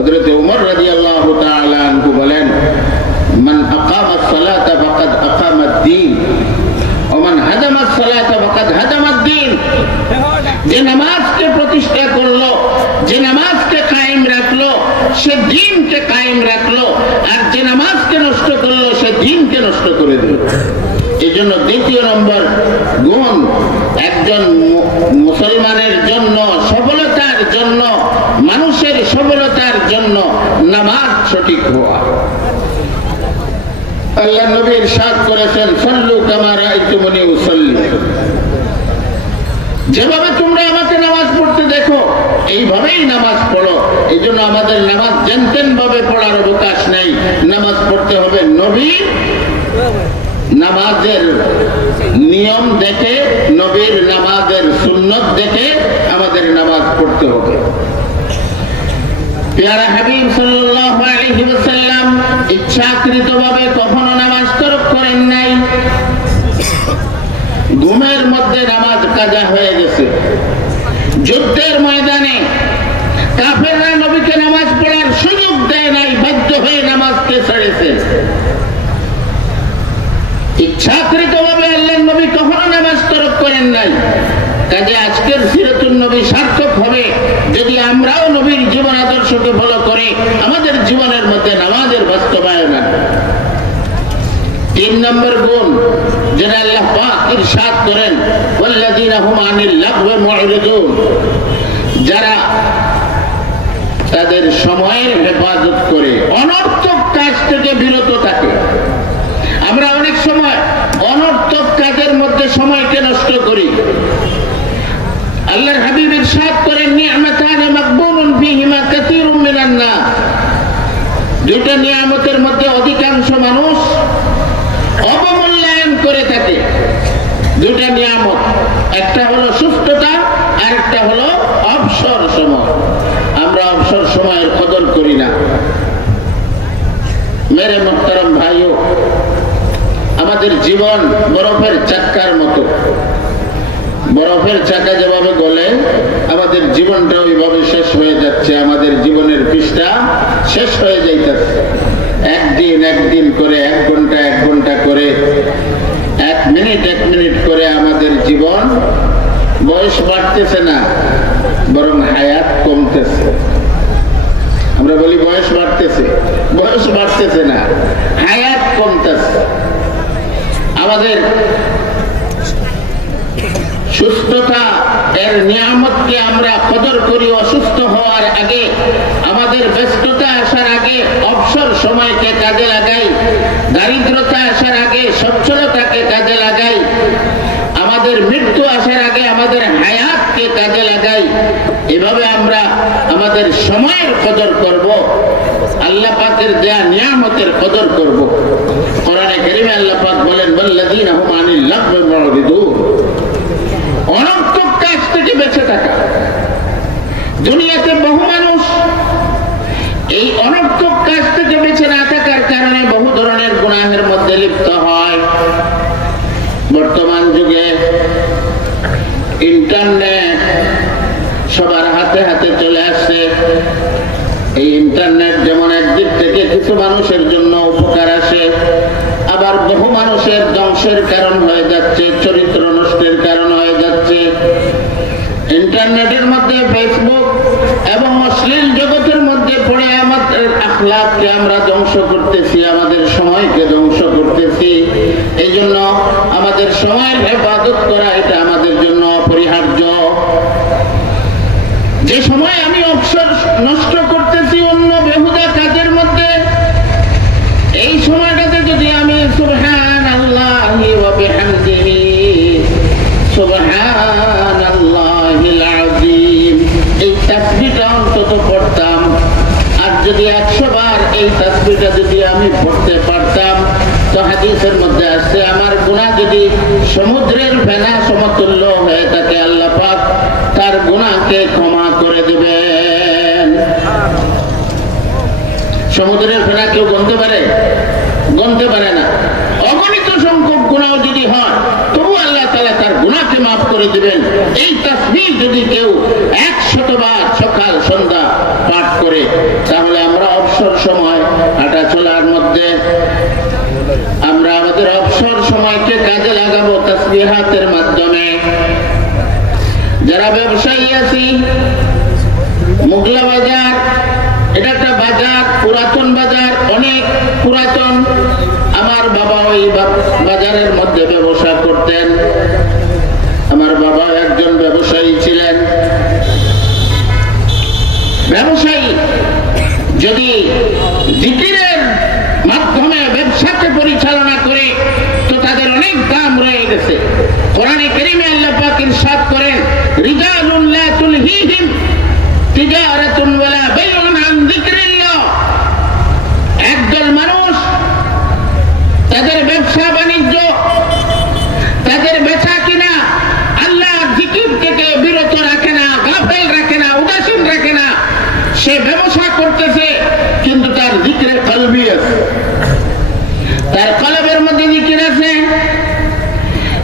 হযরত ওমর রাদিয়াল্লাহু তাআলা আনহু বলেন, মান আকামা আস-সালাতা ফাকাদ আকামা আদ-দ্বীন ওয়া মান হাদামা আস-সালাতা ফাকাদ হাদামা আদ-দ্বীন। যে নামাজকে প্রতিষ্ঠা করলো, যে নামাজকে কায়েম রাখলো, সে দ্বীনকে কায়েম রাখলো, আর যে নামাজকে নষ্ট করলো সে দ্বীনকে নষ্ট করে দিল। এই জন্য দ্বিতীয় নম্বর গুণ একজন মুসলমানের জন্য, সফলতার জন্য, মানুষের সফলতার জন্য নামাজ সঠিক হওয়া। আল্লাহ নবী ইরশাদ করেছেন, সাল্লু কামা রাআইতুমুনি উসাল্লি। যেভাবে তোমরা আমাকে নামাজ পড়তে দেখো এইভাবেই নামাজ পড়ো। এই জন্য আমাদের নামাজ যেন ভাবে পড়ার অবকাশ নেই। নামাজ পড়তে হবে নবীর নামাজের নিয়ম দেখে, নবীর নামাজের সুন্নত দেখে আমাদের নামাজ পড়তে হবে। প্যারা হাবিব সাল্লাল্লাহু আলাইহি ওয়াসাল্লাম ইচ্ছাকৃতভাবে কখনো নামাজ তরক করেন নাই। ঘুমের মধ্যে নামাজ কাজা হয়ে গেছে। যুদ্ধের ময়দানে কাফেররা নবীকে নামাজ পড়ার সুযোগ দেয় নাই, বাধ্য হয়ে নামাজকে ছেড়েছে। ইচ্ছাকৃতভাবে আল্লাহর নবী কখনো নামাজ তরক করেন নাই। কাজে আজকের সিরাতুন নবী সার্থক হবে যদি আমরাও নবীর জীবন আদর্শকে ফলো করে আমাদের জীবনের মধ্যে নামাজের বাস্তবায়ন আনি। 3 নম্বর গুণ যেটা আল্লাহ পাক ইরশাদ করেন, ওয়াল্লাযীনা হুম আনিল লাগওয়ি মু'রিদুন। যারা তাদের সময়ের হেফাজত করে, অনর্থক কাজ থেকে বিরত থাকে। আমরা অনেক সময় অনর্থক কাজের মধ্যে সময়কে নষ্ট করি। আল্লাহর হাবিব ইরশাদ করেন, নি'মাতানি মাকবুনুন ফীহিমা কাসীরুম মিনান নাস। দুইটা নিয়ামতের মধ্যে অধিকাংশ মানুষ অবমূল্যায়ন করে থাকে। দুইটা নিয়ামত, একটা হলো সুস্থতা আর একটা হলো অবসর সময়। আমরা অবসর সময়ের কদর করি না। মেরে মুহতারাম ভাইও, আমাদের জীবন বরফের চাক্কার মতো। বরফের চাকা যেভাবে গলে আমাদের জীবনটা ওইভাবে শেষ হয়ে যাচ্ছে। আমাদের জীবনের পৃষ্ঠা শেষ হয়ে যাইতেছে। একদিন করে, 1 ঘন্টা 1 ঘন্টা করে, 1 মিনিট 1 মিনিট করে আমাদের জীবন, বয়স বাড়তেছে না, বরং হায়াত কমতেছে। আমরা বলি বয়স বাড়তেছে, বয়স বাড়তেছে না, হায়াত কমতেছে। আমাদের সুস্থতা এর নিয়ামতকে আমরা কদর করি। অসুস্থ হওয়ার আগে, আমাদের ব্যস্ততা আসার আগে অবসর সময়কে কাজে লাগাই। দারিদ্রতা আসার আগে সচ্ছলতাকে কাজে লাগাই। আমাদের মৃত্যু আসার আগে আমাদের হায়াতকে কাজে লাগাই। এভাবে আমরা আমাদের সময়ের কদর করব, আল্লাহ পাকের দেয়া নিয়ামতের কদর করব। কোরআনে কারীমে আল্লাহ পাক বলেন, ওয়াল্লাযীনা হুম আনিল লাগওয়ি মু'রিদুন। অনর্থক কাজ থেকে বেঁচে থাকা। দুনিয়াতে বহু মানুষ এই অনর্থক কাজ থেকে বেঁচে না থাকার কারণে বহু ধরনের গুনাহের মধ্যে লিপ্ত হয়। বর্তমান যুগে ইন্টারনেট সবার হাতে হাতে চলে আসছে। এই ইন্টারনেট যেমন একদিক থেকে কিছু মানুষের জন্য উপকার আসে, আবার বহু মানুষের ধ্বংসের কারণ হয়ে যাচ্ছে, চরিত্র নষ্টের কারণ হয়ে যাচ্ছে। ইন্টারনেটের মধ্যে ফেসবুক এবং অশ্লীল জগতের মধ্যে পড়ে আমাদের আখলাককে আমরা ধ্বংস করতেছি, আমাদের সময়কে ধ্বংস করতেছি। এই জন্য আমাদের সময়ের হেফাজত করা এটা আমাদের জন্য অপরিহার্য। যে সময় আমি অবসর নষ্ট করতেছি অন্য বেহুদা কাজের মধ্যে, এই সময়টাতে যদি আমি সুবহানাল্লাহি ওয়া বিহামদিহি সুবহানাল্লাহিল আযীম এই তাসবিহটা অন্তত পড়তাম, আর যদি 100 বার এই তাসবিহটা যদি আমি পড়তে পারতাম, তো হাদিসের মধ্যে আসছে আমার গুনাহ যদি সমুদ্রের ফেনা সমতুল্য হয়ে থাকে, আল্লাহ পাক তার গুনাহকে ক্ষমা করে দেবেন। সমুদ্রের ফেনা কেউ গুনতে পারে? গুনতে পারে না। অগণিত সংখ্যক গুনাহ যদি হয় তবু আল্লাহ তাআলা তার গুনাহকে মাফ করে দিবেন। এই তাসবিহ যদি কেউ 100 বার সকাল সন্ধ্যা পাঠ করে, তাহলে আমরা অবসর সময় হাঁটা চলার মধ্যে আমরা আমাদের অবসর সময়কে কাজে লাগাবো তাসবিহাতের মাধ্যমে। যারা ব্যবসায়ী আছি, মুগলা বাজার এটা একটা বাজার, পুরাতন বাজার, অনেক পুরাতন। আমার বাবা ওই বাজারের মধ্যে ব্যবসা করতেন। আমার বাবা একজন ব্যবসায়ী ছিলেন। ব্যবসায়ী যদি জিকিরের মাধ্যমে ব্যবসাকে পরিচালনা করে, তো তাদের অনেক দাম রয়ে গেছে। কোরআনে কারীমে আল্লাহ পাক ইরশাদ করেন, রিজালুন লা তুলহিহিম তিজারাতুন ওয়ালা বাইউন আন যিকরিল্লাহ। একদল মানুষ তাদের ব্যবসা বাণিজ্য, তাদের বেচা কিনা আল্লাহর জিকির থেকে বিরত রাখে না, গাফেল রাখে না, উদাসীন রাখে না। সে ব্যবসা করতেছে কিন্তু তার জিকিরে কলবি আছে, তার কলবের মধ্যে জিকির আছে।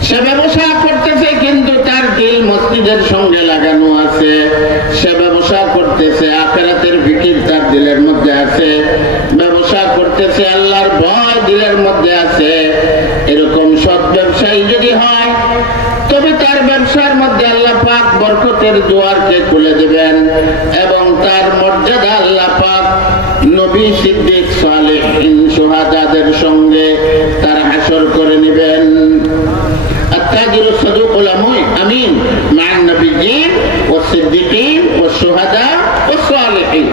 সে ব্যবসা করতেছে কিন্তু তার দিল মসজিদের সঙ্গে লাগানো আছে। সে ব্যবসা করতেছে, আখিরাতের ফিকির তার দিলের মধ্যে আছে। ব্যবসা করতেছে, আল্লাহর ভয় দিলের মধ্যে আছে। এরকম সৎ ব্যবসায়ী যদি হয়, তবে তার ব্যবসার মধ্যে আল্লাহ পাক বরকতের দুয়ারকে খুলে দেবেন এবং তার মর্যাদা আল্লাহ পাক নবী, সিদ্দিক, সালেহিন, শুহাদাদের সঙ্গে তার হাসর করে নেবেন। التاجر الصدوق الأمين مع النبيين والصديقين والشهداء والصالحين।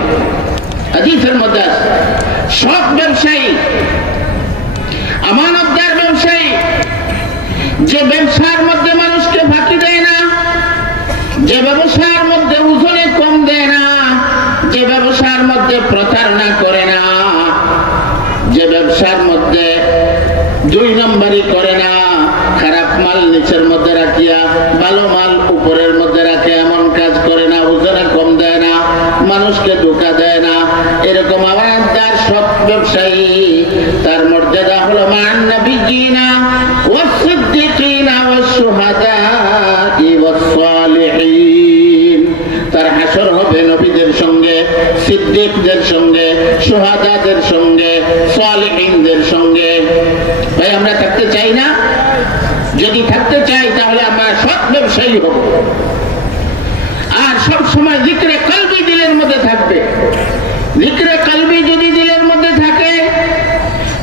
হাদিসের মধ্যে সৎ ব্যবসায়ী, আমানতদার ব্যবসায়ী, যে ব্যবসার মধ্যে মানুষকে ফাঁকি দেয় না, যে ব্যবসার মধ্যে ওজনে কম দেয় না, যে ব্যবসার মধ্যে প্রতারণা করে না, যে ব্যবসার মধ্যে 2 নম্বরই করে না, খারাপ মাল নিচের মধ্যে রাখিয়া ভালো মাল উপরের মধ্যে রাখে, এমন কাজ করে না, ওজনে কম দেয় না, মানুষকে ধোঁকা দেয় না, এরকম আমানতদার সৎ ব্যবসায়ী, তার মর্যাদা হলো মান নবিয়িনা ওয়াস সিদ্দিকিনা ওয়াস শুহাদাই ওয়াস সালিহিন। তার হাসর হবে নবীদের সঙ্গে, সিদ্দিকদের সঙ্গে, শুহাদাদের সঙ্গে, সালিহিনদের সঙ্গে। ভাই, আমরা থাকতে চাই না? যদি থাকতে চাই তাহলে আমরা সৎ ব্যবসায়ী হব। আর সব সময় জিকরে কলবি দিলের মধ্যে থাকবে। জিকরে কলবি যদি দিলের মধ্যে থাকে,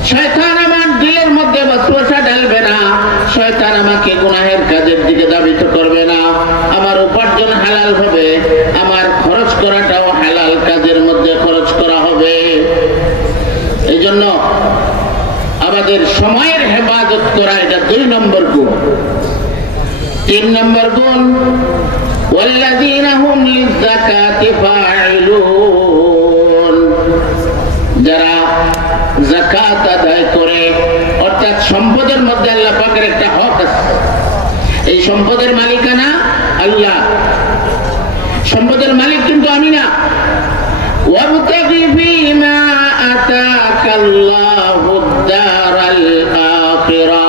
শয়তান আমার দিলের মধ্যে ওয়াসওয়াসা ঢালবে না, শয়তান আমাকে গুনাহের কাজের দিকে ধাবিত করবে না। আমার উপার্জন হালাল হবে, আমার খরচ করাটাও হালাল কাজের মধ্যে খরচ করা হবে। এই জন্য আমাদের সময়ের হেফাজত করা, এটা 2 নম্বর গুণ। 3 নম্বর গুণ, ওয়াল্লাযীনা হুম লিয-যাকাতি ফাঈলুন। যারা যাকাত আদায় করে, অর্থাৎ সম্পদের মধ্যে আল্লাহ পাকের একটা হক আছে। এই সম্পদের মালিকানা আল্লাহ, সম্পদের মালিক কিন্তু আমি না। ওয়াবতাগি ফীমা আতাকাল্লাহুদ দারাল আখিরা।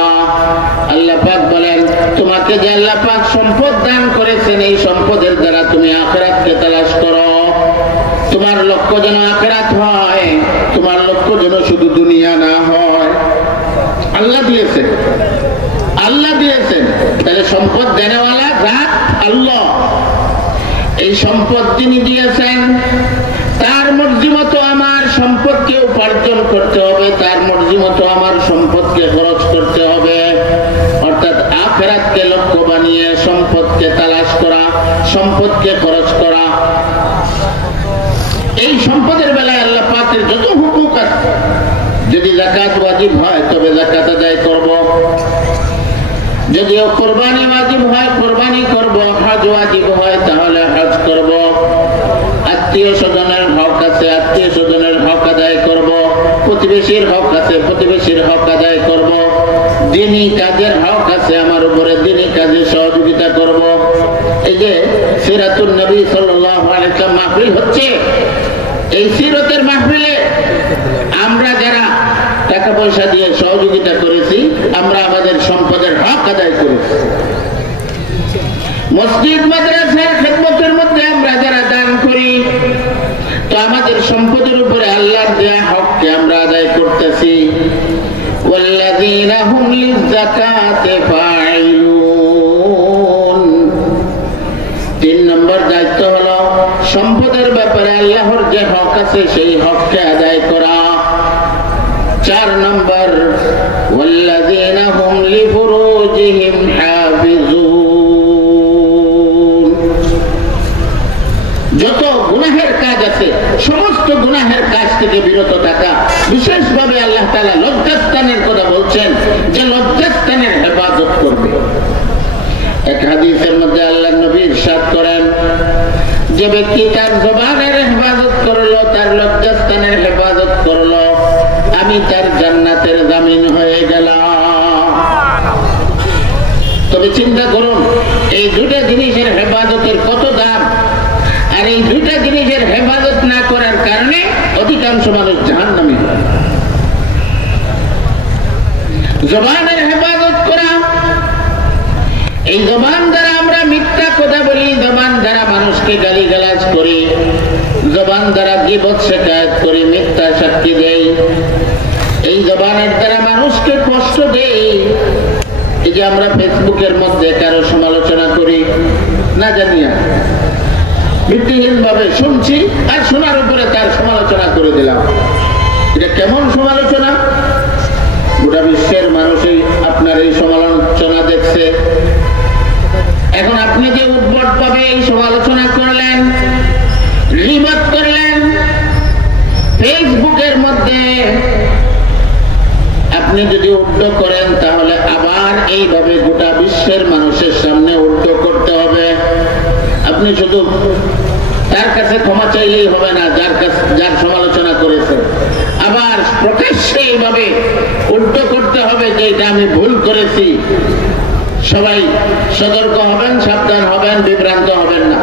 আল্লাহ পাক বলেন, তোমাকে যে আল্লাহ পাক সম্পদ দান করেছেন, এই সম্পদের দ্বারা তুমি আখিরাতকে তালাশ করো। তোমার লক্ষ্য যেন আখিরাত হয়, তোমার লক্ষ্য যেন শুধু দুনিয়া না হয়। আল্লাহ দিয়েছেন, আল্লাহ দিয়েছেন। তাহলে সম্পদ দেনেওয়ালা জাত আল্লাহ। এই সম্পদ তিনি দিয়েছেন, তার মর্জি মতো আমার সম্পদকে উপার্জন করতে হবে, তার মর্জি মতো আমার সম্পদকে খরচ করতে হবে। অর্থাৎ আখিরাতকে লক্ষ্য বানিয়ে সম্পদকে তালাশ করা, সম্পদকে খরচ করা। এই সম্পদের বেলায় আল্লাহ পাকের যত হুকুক আছে, যদি যাকাত ওয়াজিব হয় তবে যাকাত আদায় করব, যদিও কোরবানি ওয়াজিব হয় কোরবানি করব, হজ ওয়াজিব হয় তাহলে হজ করব, আত্মীয় স্বজনের হক আছে আত্মীয় স্বজনের হক আদায় করব, প্রতিবেশীর হক আছে প্রতিবেশীর হক আদায় করব, দ্বীনি কাজের হক আছে আমার উপরে, দ্বীনি কাজে সহযোগিতা করব। এই যে সিরাতুন নবী সাল্লাল্লাহু আলাইহি ওয়াসাল্লাম মাহফিল হচ্ছে, এই সিরতের মাহফিলে আমরা যারা টাকা পয়সা দিয়ে সহযোগিতা করেছি, আমরা আমাদের সম্পদের হক আদায় করেছি। মসজিদ মাদ্রাসার খেদমতের মধ্যে আমরা যারা দান করি, তো আমাদের সম্পদের উপরে আল্লাহর দেয়া হককে আমরা আদায় করতেছি। ওয়াল্লাযীনা হুম লিয-যাকাতি ফাঈলুন। 3 নম্বর দায়িত্ব হলো সম্পদের ব্যাপারে আল্লাহর যে হক আছে সেই হককে আদায় করা। 4 নম্বর ওয়াল্লাযীনা হুম লিফুরুজিহিম হাফিজুন। যত গুনাহের কাজ আছে সমস্ত গুনাহের কাজ থেকে বিরত থাকা। বিশেষভাবে আল্লাহ তাআলা লজ্জাস্থানের কথা বলছেন যে লজ্জাস্থানের হেফাজত করবে। এক হাদিসের মধ্যে আল্লাহর নবী ইরশাদ করেন, যে ব্যক্তি তার জবানের হেফাজত করলো, তার লজ্জাস্থানের হেফাজত করলো, আমি তার জান্নাতের জামিন হয়ে গেলাম। তবে চিন্তা করুন এই দুটা জিনিসের হেফাজতের কত দাম, আর এই দুটা জিনিসের হেফাজত না করার কারণে অধিকাংশ মানুষ জাহান্নামী হয়। জবানের হেফাজত করা, এই জবান দ্বারা আমরা মিথ্যা কথা বলি, জবান দ্বারা মানুষকে গালিগালাজ করি, জবান দ্বারা গীবত শিকায়ত করি, মিথ্যা সাক্ষী দেই, এই জবানের দ্বারা মানুষকে কষ্ট দেই। এই যে আমরা ফেসবুকের মধ্যে কারো সমালোচনা করি না জানিয়া, ভিত্তিহীন ভাবে শুনছি আর শোনার উপরে তার সমালোচনা করে দিলাম। এটা কেমন সমালোচনা? গোটা বিশ্বের মানুষই আপনার এই সমালোচনা দেখছে। এখন আপনি যে উদ্ভট ভাবে এই সমালোচনা করলেন, গীবত করলেন ফেসবুকের মধ্যে, আপনি যদি উদ্যোগ করেন তাহলে আবার এইভাবে গোটা বিশ্বের মানুষের সামনে উদ্যোগ করতে হবে। আপনি শুধু তার কাছে ক্ষমা চাইলেই হবে না যার সমালোচনা করেছে, আবার প্রকাশ্যে এইভাবে উদ্যোগ করতে হবে যে এটা আমি ভুল করেছি। সবাই সতর্ক হবেন, সাবধান হবেন, বিভ্রান্ত হবেন না।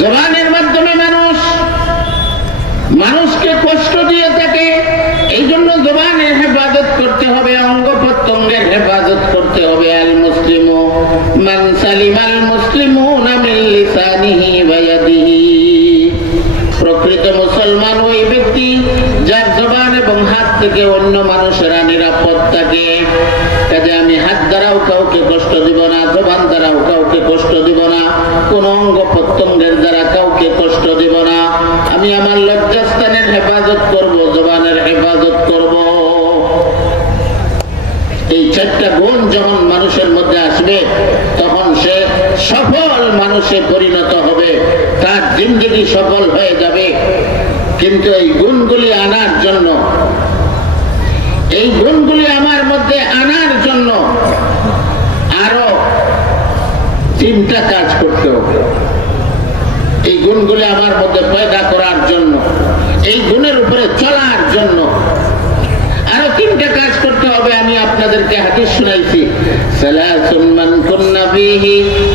জবানের মাধ্যমে মানুষকে কষ্ট দিয়ে থাকে, এই জন্য জবানের হেফাজত করতে হবে, অঙ্গ প্রত্যঙ্গের হেফাজত করতে হবে। আল মুসলিমু মান সালিমাল মুসলিমুনা মিন লিসানিহি ওয়া ইয়াদিহি। প্রকৃত মুসলমান ওই ব্যক্তি যার জবান এবং হাত থেকে অন্য মানুষেরা নিরাপদ থাকে। কাজে আমি হাত দ্বারাও কাউকে কষ্ট দিব না, জবান দ্বারাও কাউকে কষ্ট দিব না, কোন অঙ্গ প্রত্যঙ্গের দ্বারা কাউকে কষ্ট দিব না। আমি আমার লজ্জাস্থানের হেফাজত করব, জবানের হেফাজত করব। এই 4টা গুণ যখন মানুষের মধ্যে আসবে তখন সে সফল মানুষে পরিণত হবে, তার জিন্দেগি সফল হয়ে যাবে। কিন্তু এই গুণগুলি আনার জন্য, এই গুণগুলি আমার মধ্যে আনার জন্য আরো 3টা কাজ করতে হবে। এই গুণগুলি আমার মধ্যে পয়দা করার জন্য, এই গুণের উপরে চলার জন্য আরো 3টা কাজ করতে হবে। আমি আপনাদেরকে হাদিস শুনাইছি, সালাসুন মান কুন্না ফীহি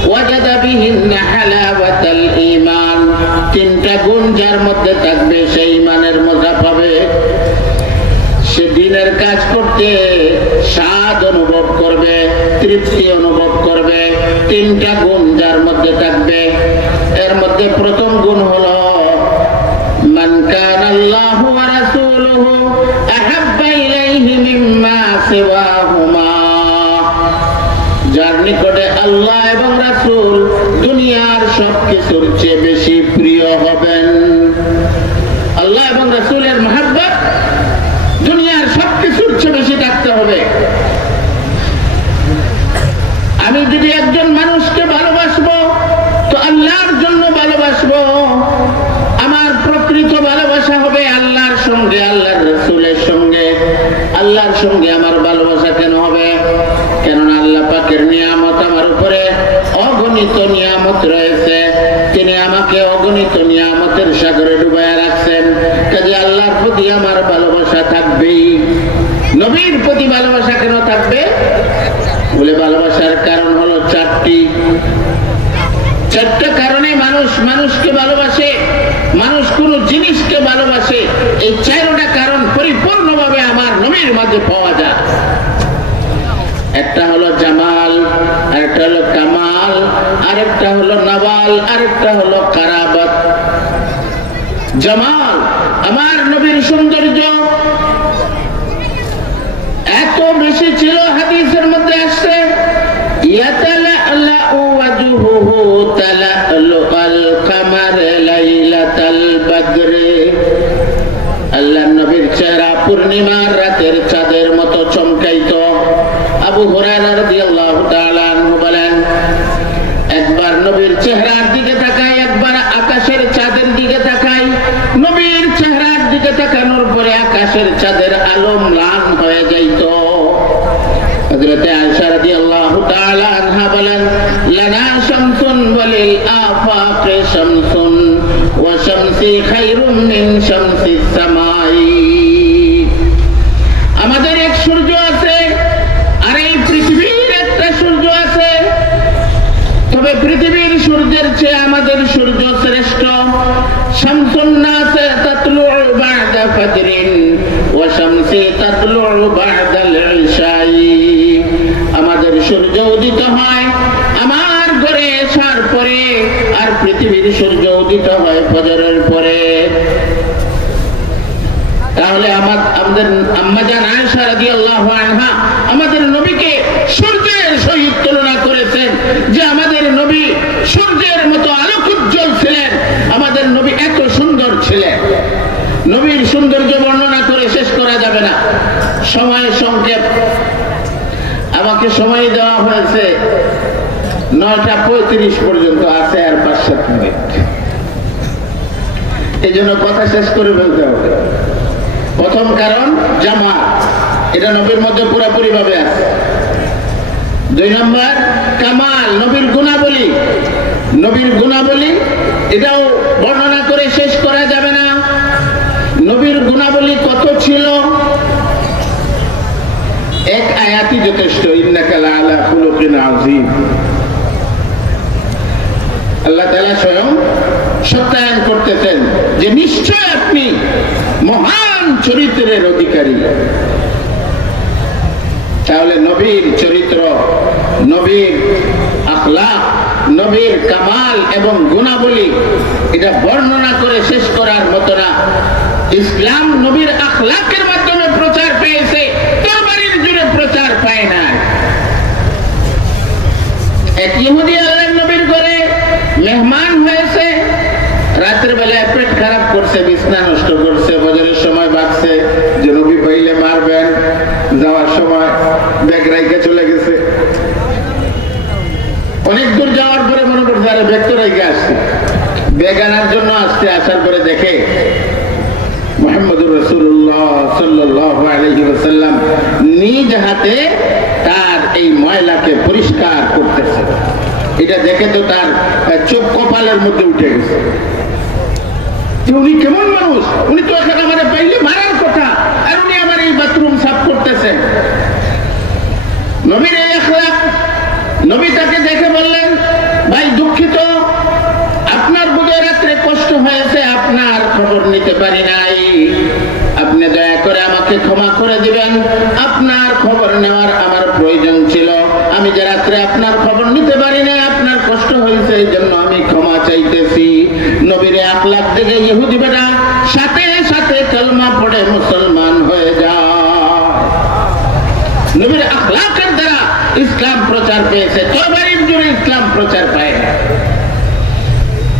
ওয়াজাদা বিহিন্না হালাওয়াতাল ঈমান। 3টা গুণ যার মধ্যে থাকবে সেই ঈমানের মজা পাবে, সে দিনের কাজ করতে স্বাদ অনুভব করবে, তৃপ্তি অনুভব করবে। 3টা গুণ যার মধ্যে থাকবে, এর মধ্যে প্রথম গুণ হলো মান কানা আল্লাহু ওয়া রাসূলুহু আহাব্বা ইলাইহি মিম্মা সিওয়াহুমা। যার নিকটে আল্লাহ এবং রাসূল দুনিয়ার সবকিছুর চেয়ে বেশি প্রিয় হবেন। আল্লাহ এবং রাসূলের মহব্বত দুনিয়ার সবকিছুর চেয়ে বেশি থাকতে হবে। আমি যদি একজন মানুষকে ভালোবাসবো তো আল্লাহর জন্য ভালোবাসবো। আমার প্রকৃত ভালোবাসা হবে আল্লাহর সঙ্গে, আল্লাহর রাসূলের সঙ্গে। আল্লাহর সঙ্গে আমার ভালোবাসা কেন হবে? কেননা আল্লাহ পাকের নিয়ামত আমার উপরে অগণিত নিয়ামত রয়েছে। তিনি আমাকে অগণিত নিয়ামতের সাগরে ডুবাইয়া রাখছেন। কাজে আল্লাহর প্রতি আমার ভালোবাসা থাকবেই। নবীর প্রতি ভালোবাসা কেন থাকবে বলে, ভালোবাসার কারণ হলো 4টি। 4টা কারণে মানুষকে ভালোবাসে, মানুষ কোন জিনিসকে ভালোবাসে। এই 4টা কারণ পরিপূর্ণভাবে আমার নবীর মাঝে পাওয়া যায়। একটা হলো জামাল, আরেকটা হলো আরেকটা হলো নওয়াল, আরেকটা হলো কারাবাত। জামাল, আমার নবীর সৌন্দর্য এত বেশি ছিল, হাদিসের মধ্যে আসছে ইয়াতালাআলাউ ওয়াজহুহু তালাআলুল কামার লাইলাতাল বদরে। আল্লাহর নবীর চেহারা পূর্ণিমার রাতের চাঁদের মতো চমকাইতো। আবু হুরায়রা রাদিয়াল্লাহু তাআলা আনহু বলেন, একবার নবীর চেহারার দিকে তাকাই, একবার আকাশের চাঁদের দিকে তাকাই। নবীর চেহারার দিকে তাকানোর পরে আকাশের চাঁদের আলো ম্লান হয়ে যাইত। হযরত আয়েশা রাদিয়াল্লাহু তাআলা আনহা বলেন, লানা শামসুন ওয়ালিল আফাকি শামসুন ওয়া শামসি খায়রুম মিন শামসিস সামাই। আমাদের এক সূর্য আছে, আর এই পৃথিবীর একটা সূর্য আছে, তবে পৃথিবীর সূর্যের চেয়ে আমাদের সূর্য শ্রেষ্ঠ। শামসুন নাস তাতলুউ বা'দা ফাজরিন ওয়া শামসি তাতলুউ বা'দাল ইশাই। আমাদের সূর্য উদিত হয় আমার ঘরে এশার পরে, আর পৃথিবীর সূর্য উদিত হয় ফজরের পরে। তাহলে আমাদের আম্মাজান আয়েশা রাদিয়াল্লাহু আনহা আমাদের নবীকে সূর্যের সহিত তুলনা করেছেন, যে আমাদের নবী সূর্যের মতো আলোকোজ্জ্বল ছিলেন, আমাদের নবী এত সুন্দর ছিলেন। নবীর সৌন্দর্য বর্ণনা করে শেষ করা যাবে না, সময় সংক্ষেপ। আমাকে সময় দেওয়া হয়েছে 9:35 পর্যন্ত, আছে আর 5-7 মিনিট। এই জন্য কথা শেষ করে ফেলতে হবে। প্রথম কারণ জামা, এটা নবীর মধ্যে পুরোপুরি ভাবে আছে। 2 নম্বর কামাল, নবীর গুণাবলী। নবীর গুণাবলী এটাও বর্ণনা করে শেষ করা যাবে না। নবীর গুণাবলী কত ছিল, এক আয়াতই যথেষ্ট, ইন্নাকা লাআলা খুলুকিন আযীম। আল্লাহ তাআলা স্বয়ং সত্যায়ন করতেছেন যে নিশ্চয় আপনি মহান চরিত্রের অধিকারী। তাহলে নবীর চরিত্র, নবীর আখলাক, নবীর কামাল এবং গুণাবলী এটা বর্ণনা করে শেষ করার মতো না। ইসলাম নবীর আখলাকের মাধ্যমে প্রচার পেয়েছে, তরবারির জুড়ে প্রচার পায় না। এক ইহুদি আল্লাহর নবীর ঘরে মেহমান হয়েছে, রাতের বেলায় পেট খারাপ করছে, বিছনা নষ্ট করছে, ফজরের সময় ভাবছে যে নবী পাইলে মারবেন, যাওয়ার সময় ব্যাগ রাইখে চলে গেছে। অনেক দূর যাওয়ার পরে মনে করছে আরে ব্যাগ তো রাইখে আসছে, ব্যাগ আনার জন্য আসছে। আসার পরে দেখে মুহাম্মদুর রাসূলুল্লাহ সাল্লাল্লাহু আলাইহি ওয়াসাল্লাম নিজ হাতে তার এই ময়লাকে পরিষ্কার করতেছে। এটা দেখে তো তার চোখ কপালের মধ্যে উঠে গেছে। উনি কেমন মানুষ, উনি তো এখন আমাদের পাইলে মারার কথা, আর উনি আমার এই বাথরুম সাফ করতেছেন। নবীর এই আখলাক, নবী তাকে দেখে বললেন, ভাই দুঃখিত, আপনার বোধহয় রাত্রে কষ্ট হয়েছে, আপনার খবর নিতে পারি নাই, আপনি দয়া করে আমাকে ক্ষমা করে দিবেন। আপনার খবর নেওয়ার আমার প্রয়োজন ছিল, আমি যে রাত্রে আপনার খবর নিতে পারি নাই, আপনার কষ্ট হয়েছে, এই জন্য আমি ক্ষমা চাইতেছি। নবীর আখলাক থেকে ইহুদি বেটা সাথে সাথে কালমা পড়ে মুসলমান হয়ে যায়। নবীর আখলাকের দ্বারা ইসলাম প্রচার পেয়েছে, তরবারির জুড়ে ইসলাম প্রচার পায়।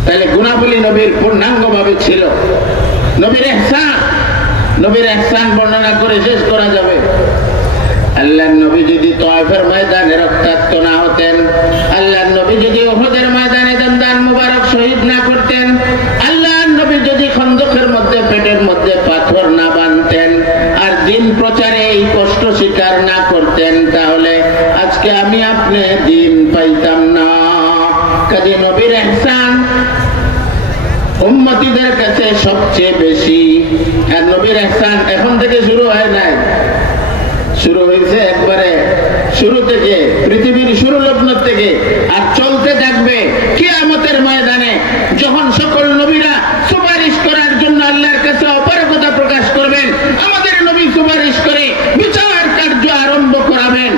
তাহলে গুণাবলী নবীর পূর্ণাঙ্গ ভাবে ছিল। নবীর ইহসান, নবীর ইহসান বর্ণনা করে শেষ করা যাবে। আল্লাহর নবী যদি তায়েফের ময়দানে রক্তাক্ত না হতেন, আল্লাহর নবী যদি উহুদের ময়দানে দন্দান মুবারক শহীদ না করতেন, আল্লাহর নবী যদি খন্দকের মধ্যে পেটের মধ্যে পাথর না বাঁধতেন, আর দিন প্রচারে এই কষ্ট স্বীকার না করতেন, তাহলে আজকে আমি আপনি দিন পাইতাম না। কাজে নবীর ইহসান উম্মতীদের কাছে সবচেয়ে বেশি। আর নবীর ইহসান এখন থেকে শুরু হয় নাই, শুরু হয়েছে একবারে শুরু থেকে, পৃথিবীর শুরু লগ্ন থেকে, আর চলতে থাকবে কিয়ামতের ময়দানে, যখন সকল নবীরা সুপারিশ করার জন্য আল্লাহর কাছে অপারগতা প্রকাশ করবেন। আমাদের নবী সুপারিশ করে বিচার কার্য আরম্ভ করাবেন,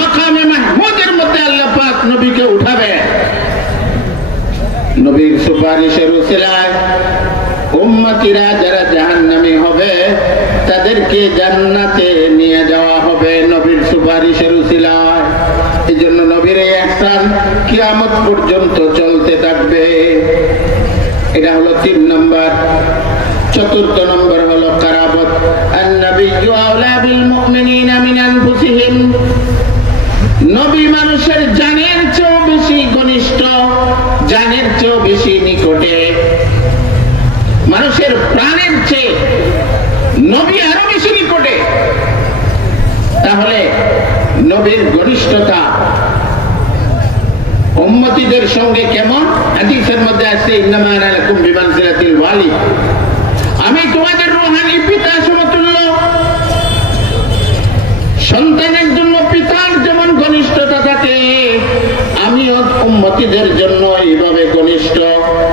মাকামে মাহমুদের মধ্যে আল্লাহ পাক নবীকে উঠাবেন। সুপারিশের উসিলায় উম্মতিরা যারা জাহান্নামী হবে তাদেরকে জান্নাতে নিয়ে যাওয়া হবে নবীর সুপারিশের উসিলায়। এই জন্য নবীর এই ইহসান কিয়ামত পর্যন্ত চলতে থাকবে। এটা হলো 3 নম্বর। 4th নম্বর হলো কারাবত। আন-নাবিয়্যু আওলা বিল মুমিনিনা মিন আনফুসিহিম। নবী মানুষের জানের চেয়েও বেশি ঘনিষ্ঠ, জানের চেয়েও বেশি নিকটে, মানুষের প্রাণের চেয়ে নবী আরো বেশি নিকটে। তাহলে নবীর ঘনিষ্ঠতা উম্মতীদের সঙ্গে কেমন? হাদিসের মধ্যে আছে ইন্নামা আনা লাকুম বিমানজিলাতিল ওয়ালিদ, আমি তোমাদের রূহানি পিতা সমতুল্য। সন্তানের জন্য পিতার যেমন ঘনিষ্ঠতা থাকে, আমিও উম্মতীদের জন্য এইভাবে ঘনিষ্ঠ।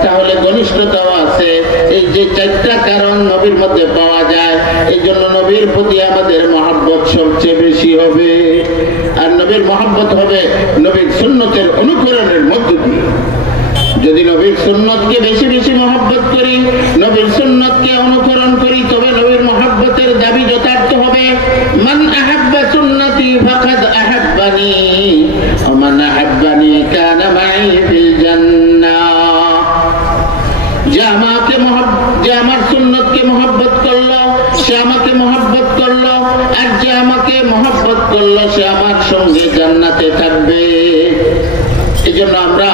তাহলে ঘনিষ্ঠতাও আছে। এই যে 4টা কারণ নবীর মধ্যে পাওয়া যায়, এই জন্য নবীর প্রতি আমাদের মহব্বত সবচেয়ে বেশি হবে। আর নবীর মহব্বত হবে নবীর সুন্নতের অনুকরণের মধ্য দিয়ে। যদি নবীর সুন্নতকে বেশি বেশি মহব্বত করি, নবীর সুন্নতকে অনুকরণ করি, তবে নবীর মহব্বতের দাবি যথার্থ হবে। মান আহাব্বা সুন্নতি ফাকাদ আহাব্বানি ওয়া মান আহাব্বানি কানা মাই ফিল জান্নাহ। যে আমার সুন্নতকে মহব্বত করলো সে আমাকে মহব্বত করলো, আর যে আমাকে মহব্বত করলো সে আমার সঙ্গে জান্নাতে থাকবে। এই জন্য আমরা